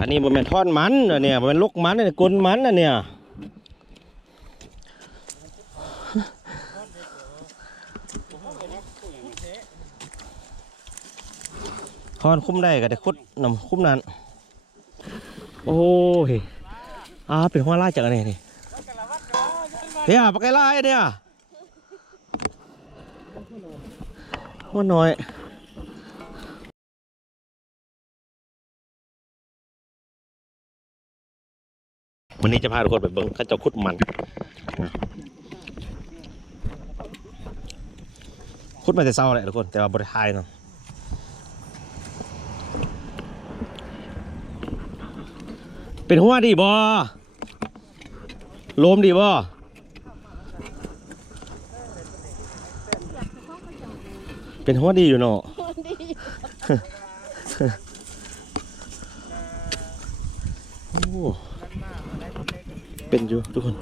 อันนี้มันเป็นทอดมันอันเนี่ยมันเป็นลูกมันอันนี้กลนมันอันเนี่ยทอนคุ้มได้ก็ได้คุดนำคุ้มนั้น โอ้ยอ่าเป็นหัวไล่จากอันนี้นี่เนี่ยปากไก่ไล่เนี่ยหัวน้อย วันนี้จะพาทุกคนไปเบิ้งเข้าเจ้าคุดมันนะคุดมาแต่เศร้าแหละทุกคนแต่ว่าบริทายเนาะเป็นหัวดีบอโลมดีบอเป็นหัวดีอยู่เนาะโอ้ เป็นอยู่ทุกคน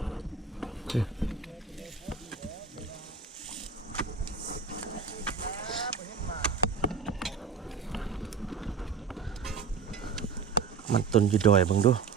มันตนอยู่ดอยบังด้วย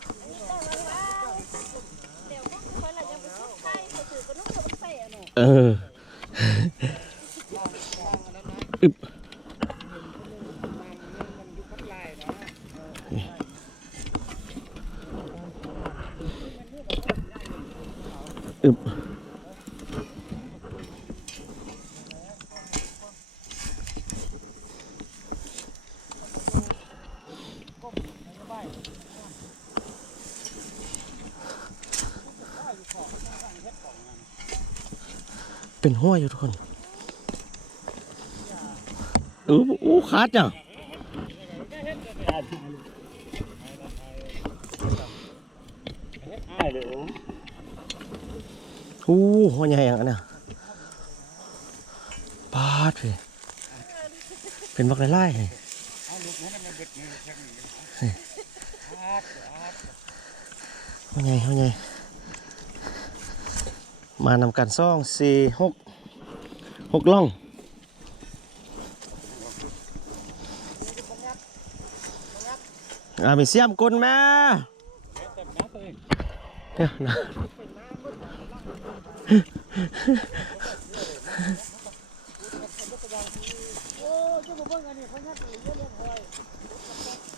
เป็นห้วยอยู่ทุกคนอู้อู้ขาดจังอู้หัวใหญ่อย่างอันเนี้ยปาดเลยเป็นบักไล่ๆนี่หัวใหญ่หัวใหญ่ มานำกันซ่องสี่หกหกล่องอ่ามีเสียมกุนแม่เนี่ยนะ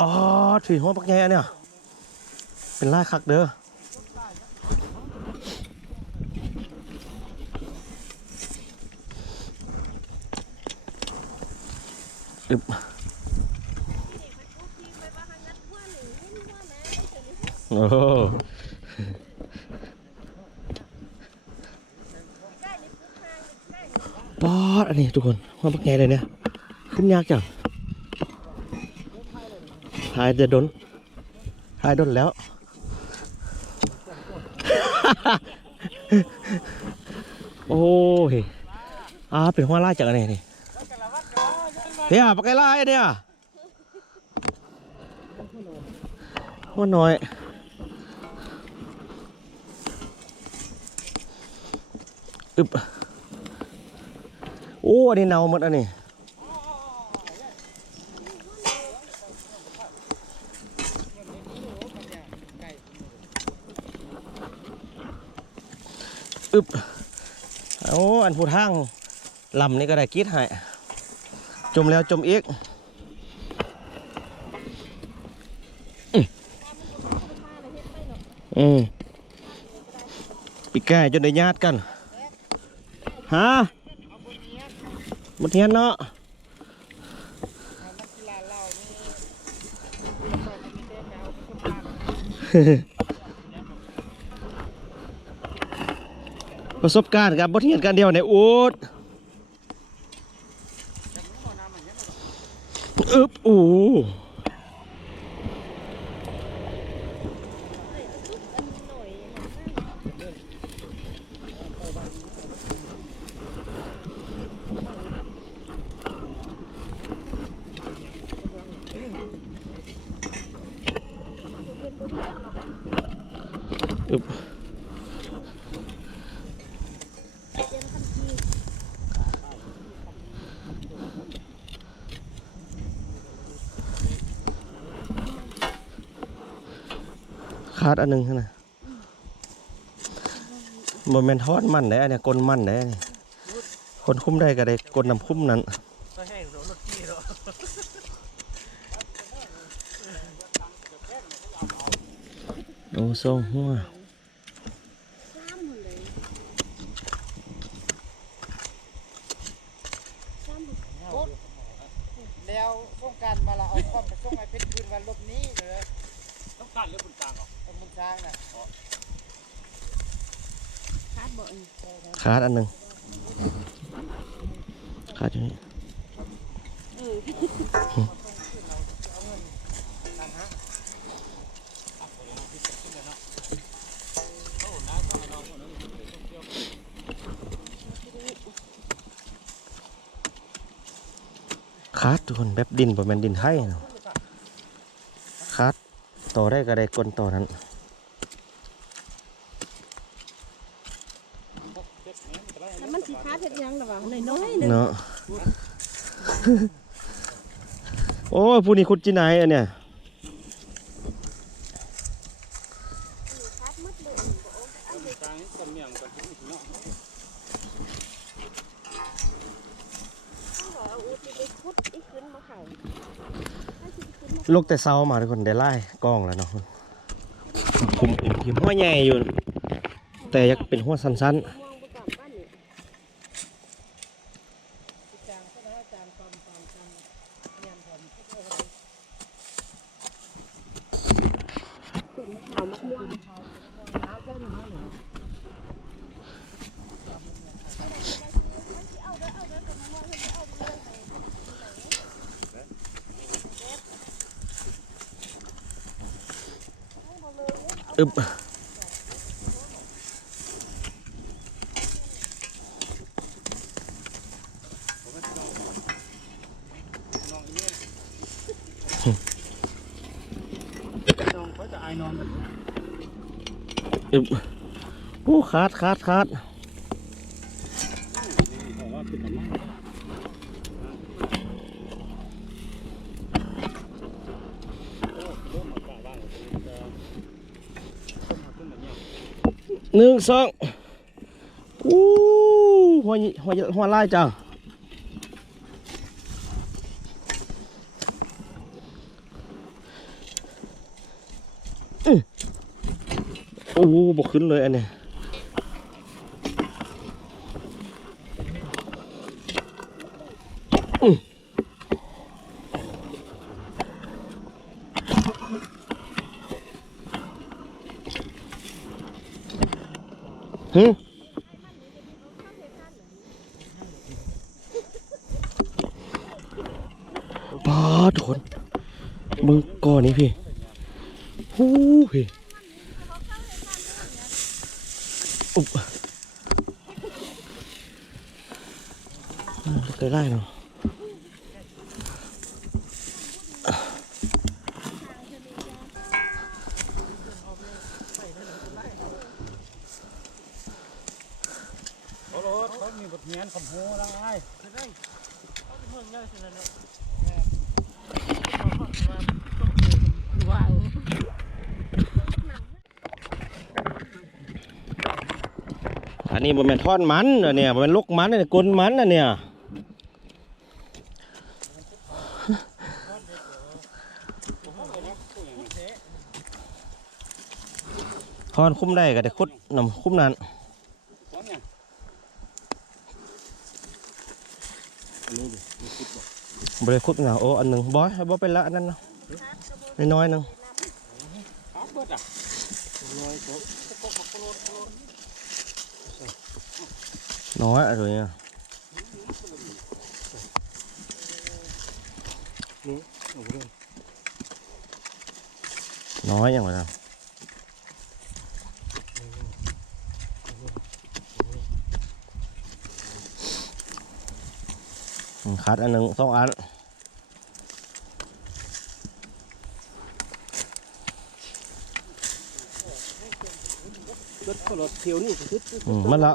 อ๋อถือหัวปักแง่เนี่ย เป็นลายคักเด้อ อึบโอ้โหปอดอันนี้ทุกคนว่าปักแงเลยเนี่ยขึ้นยากจังทายจะดนทายดนแล้ว โอ้ยอาเป็นหัวไล่จากอันนี้นี่ เนี่ยปักไก่ไล่เนี่ยหัวน้อยอึบโอ้อันนี้เนาหมดอันนี้อึบโอ้อันผู้ทางลำนี่ก็ได้กีดให้ จมแล้วจมอีกอืมอืมปีกแก่จนได้ญาติกันฮะหมดเทียนเนาะประสบการณ์กับบทเรียนกันเดียวในอูด อึ ดอันหนึงนะบนแมนทอดมันได้อันเนี้ยกลมันได้นคนคุ้มได้ก็ได้กลนำคุ้มนั้นก็ให้รถขี่เนโอ้ทรงหัวส่งการมาละเอาความไปส่งไอ้เพชรคืนวันลบนี้เลย ต้องการเรื่องบุญกลางเหรอ ตำบลช้างน่ะ ขาดอันหนึ่งขาดอยู่นี่ขาดทุกคนแบบดินประมาณดินไทยเนาะขาดต่อได้ก็ได้กลนต่อนั้น แล้วมันสิคาดเฮ็ดหยังล่ะวะน้อยๆหนึง เนาะ โอ้ยผู้นี้คุดจีไหนอันเนี่ยกลางคนเมียงกันที่เนาะเอาอุดนี่ไปขุดอีกขึ้นมาเข้าลูกแต่เศร้ามาทุกคนได้ไล่กล้องแล้วเนาะคุมคุมหัวใหญ่อยู่ แต่อยากเป็นหัวสั้นมองบ่กลับบ้านนี่ จางก็ได้จางตอมตอมตอมเนียนผม เอามะม่วง ๆอึบ น้องเขายนอนกันอึบโอ้ขาดขาดขาดเนแบบนั้นโอ้เริ่มมากะบ้างจะต้องมาขึ้นแบบนี้หนึ่งสองอู้หัวหัวหัวไล่จ้า โอ้โหบกขึ้นเลยอันเนี้ยอื้อหึปาดทุกคนมึงก่อนนี้พี่ฮู้พี่ อุ๊บอ่าเคยไล่เนาะ โอ้โหเขามีบทเรียนคำพูแล้วไอ้ได้เขาจะเมืองได้สินะเนี่ยว้าว อันนี้มันเป็นทอดมันอันเนี่ยมันเป็นลูกมันอันนี้กลนมันอันเนี่ยทอดคุ้มได้ก็ได้คุดนำคุ้มนั้นเบริคุดเงาโอ้อันหนึ่งบอยบอยเป็นละอันนั้นเนาะน้อยหนึง ครับเบิดอะน้อยอะไรเนี่ยน้อยอย่างไรนะอืมขาดอันหนึ่งสองอันรถเขารถเที่ยวนี่ก็คืออืมมันละ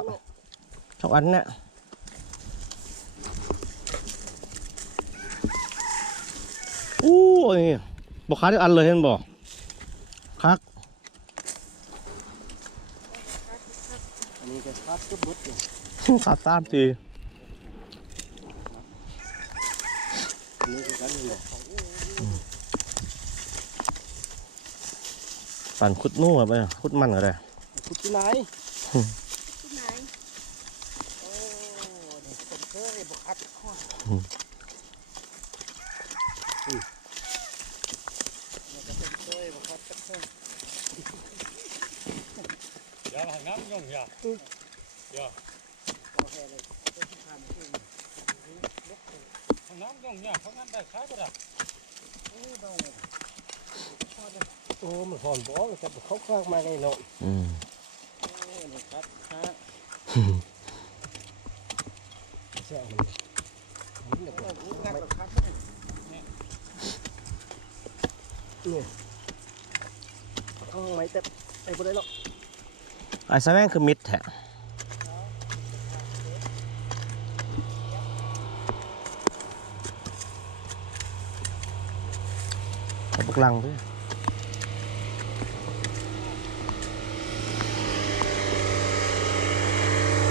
สองอันนะ่ะอู้นี่บอกค้าทุอันเลยเห็นบอกคักอันนี้ก็คักก็บุดเลยขาดสามทีปั่นคุดนู่นไปคุดมันก็ได้คุดที่ไหน ข้อมันก็เป็นเคยบ่คัดกันข้ออย่าหันน้ำย่องอย่าอย่าบ่ อ้บ่ได้หรอกไอ้สแม่งคือมิดแท้เอาพวกลังด้วย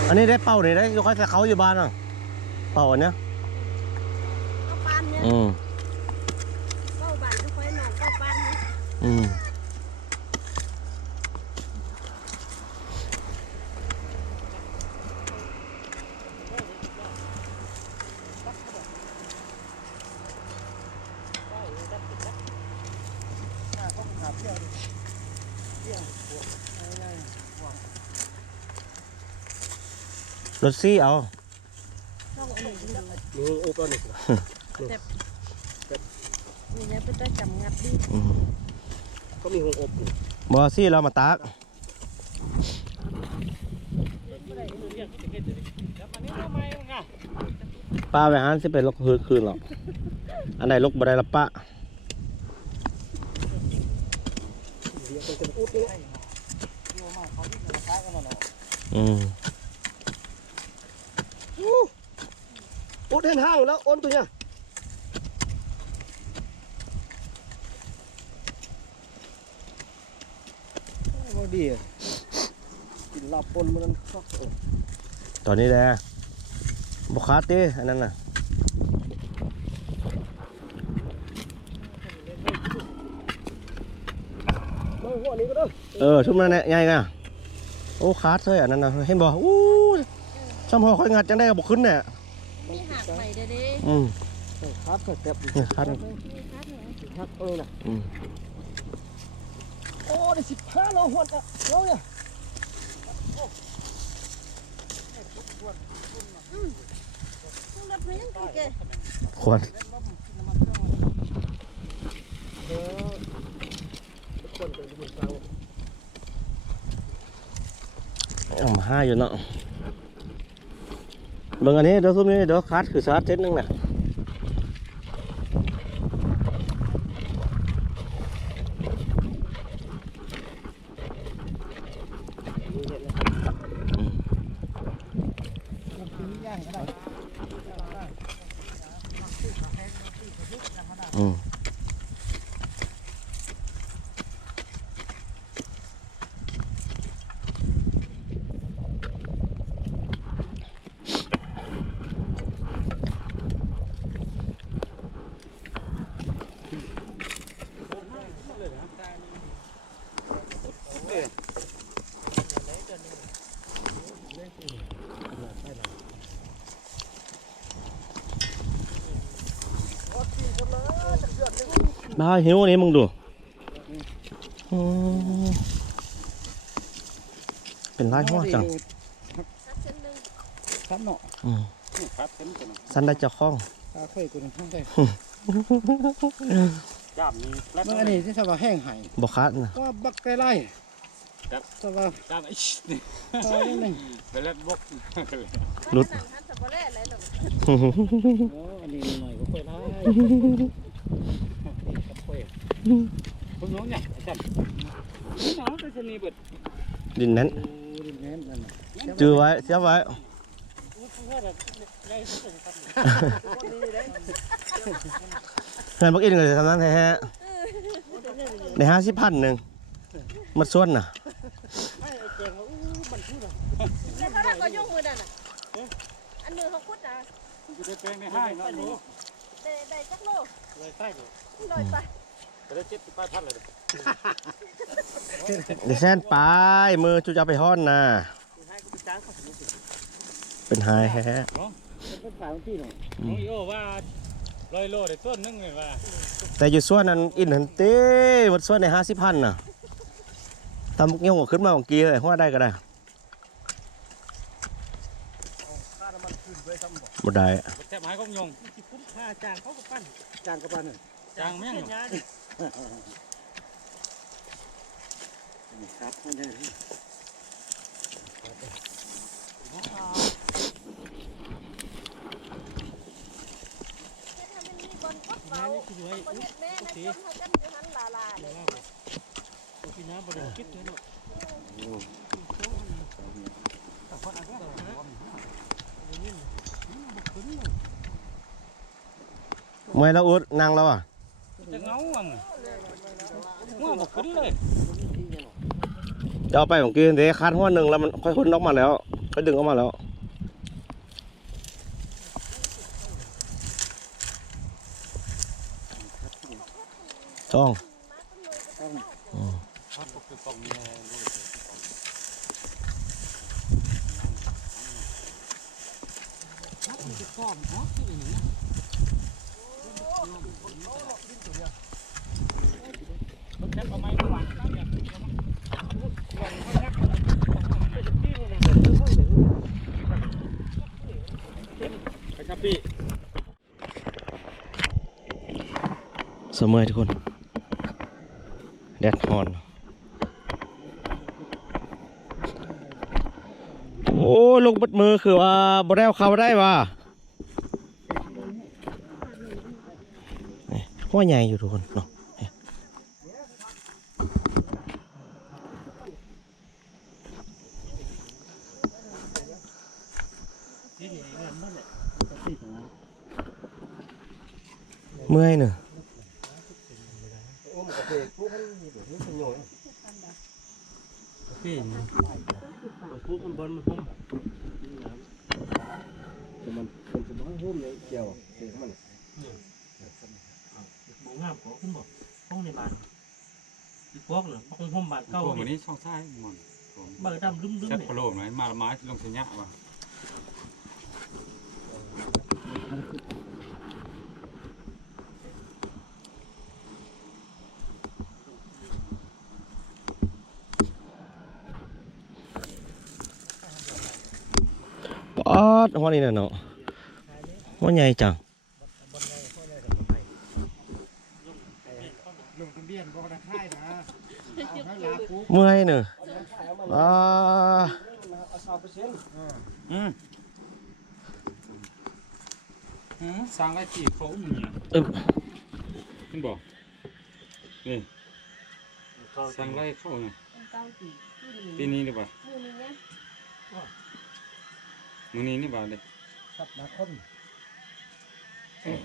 อันนี้ได้เป่าเนี่ยได้ยกให้แต่เขาอยู่บ้านอะ เป่าอันเนี้ยเข้าปานเนี่ย อืม เข้าบ้านก็ค่อยนอนเข้าปานเนี่ย อืม หน้าเขาหาเที่ยวดิเที่ยวปวดง่าย รถซี่เอาต้องเอาหนึ่งเลือกมีโอ้ตัวนี้นี่เนี่ยเป็นตัวจำงัดดิอืมก็มีหงอบอยู่บอซี่เรามาตากแล้วมันนี่ทำไมมึงอะป้าไปหานสิเป็นลกคืนคืนหรอก อันไหนลกบ่ได้ละปะเดี๋ยวเป็นอุดเลยๆเที่ยวมากเขาที่จะคล้ายกันมาเนาะอืม อุดเห็นห้างแล้วอ้นตัวเนี้ยบ่ดีกินลาบปนมันคักเออตอนนี้แหละบุคาตีอันนั้นน่ะมาหัวนี้ก็ได้เออชุบนั่นแหละใหญ่ไงโอ้คาดเลยอันนั้นนะเห็นบ่อู้ช่ำพอค่อยงัดจังได้ก็บ่ขึ้นเนี่ยมีหักใหม่ เด้อเด้อืมครับก็แซ่บนี่คาดมีคัดเนี่ยคักเออน่ะอืมโอ้ได้สิบห้าโลหัวอะโลเนี่ยต้องรับเลี้ยงกันแกควรเออทุกคนเป็นบุญฟังเอามาห้าอยู่เนาะเบิ่งอันนี้เดี๋ยวซุมนี้เดี๋ยวคัดคือชาดเซตหนึงน่ะอืม หิวอันนี้มึงดูอืมเป็นลายหัวจังคัดเส้นหนึ่งครับเนาะอืมครับเป็นกันสันได้เจ้าของตาเคยกูนึงทั้งใจจับนี่แล้วเมื่ออันนี้ที่สว่าแห้งหายบ่คาดนะก็บักไก่ไล่สว่าจับไอ้นี่ตานิดนึงไปเล่นบกลุดนั่งทันสับปะรดอะไรหรอกโอ้อันนี้หน่อยก็ค่อยไล่ คนน้น่นดินนั้นจือไว้เสียไว้เงินบักอินเลยทำนั้นแท้ในห้าสิบพันหนึ่งมัดส่วนน่ะแล้วเขาก็ยกมือนั่นอะอันมือเขาคุดนะอยู่ในเพลงในห้างนะหนูได้ได้จักโลเลยใต้เลยเลยไป ดพันเลยเดี๋ยวแซนไปมือจูจะเอาไปห้อนนะให้กูไปจ้างเขาสนุกสิเป็นไฮแฮะเป็นขายของพี่หน่อยน้องโยว่าร้อยโลได้ต้นนึงเลยว่าแต่อยู่ส่วนนั้นอินหันเต้หมดส่วนในห้าสิบพันน่ะทำเงี้ยหัวขึ้นมาเมื่อกี้เลยว่าได้ก็ได้ค่าน้ำมันขึ้นด้วยซ้ำบอกบ่ได้แทบหายก็ยงที่คุ้มค่าจ้างเขาก็ปั้นจ้างก็ปั้นหนึ่งจางแม่งเส้ นยาดิครับไม่เฮ็ดให้มันมีบนกดน้าเบานี่คือไว้บ่เฮ็ดแม่นะจนเขากันอยู่หันาลาเลยพี่น้าบริคิดเลยเนาะเมื่อยแล้วอุดนั่งแล้วอะ จะเงาอะง้อบอกขึ้นเลยจะเอาไปเมื่อกี้เดี๋ยวคัดหัวหนึ่งแล้วมันค่อยหุ่นออกมาแล้วค่อยดึงออกมาแล้วจ้องแทบเอาไม้มาหวานตั้งอ ครับพี่เสมอทุกคน แดดฮอน โอ้ลูกบัดมือคือว่าบ่ได้เอาเข้าได้ว่ะ นี่หัวใหญ่อยู่ทุกคนเนาะเมื่อยเนอะ พี่พูดมันบนมันพุ่ม มันมันจะต้องหุ้มเลยเกี่ยวเด็กมัน บูงามขอขึ้นบอกห้องในบ้านอีพวกเหรอห้องห้องบ้า นเก่าตัวนี้ช่องซ้ายมันบ้านดำลืมลืมแซ่บเนี่ยพะโล้ไหมมาละไม้ลงสัญญาว่ะป๊อดหัวนี่น่ะเนาะหัวใหญ่จัง ลงทะเบียนบอกนะค่ายนะเอาให้ลาปุ๊บ เมื่อยเนอะอ่าอืมอืมสร้างไรจีเขาอย่างเงี้ยอึบขึ้นบอกนี่สร้างไรเข้าไงเก้าปีปีนี้หรือเปล่ามือนี้เนี่ยมื้อนี้นี่บ่าเลยสับนาคม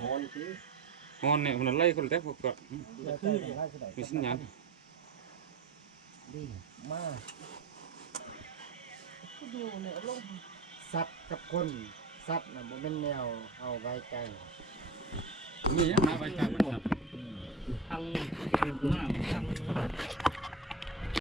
ฮอนเนี่ยคนละไล่คนละแต่พวกก็คือไล่สดมีสัญญาณ ดีมากผู้ดูเนี่ยลงสัตว์กับคนสัตว์น่ะบ่เป็นแนวเอาไว้ใจมีอย่างหาใบจากมันครับทางทาง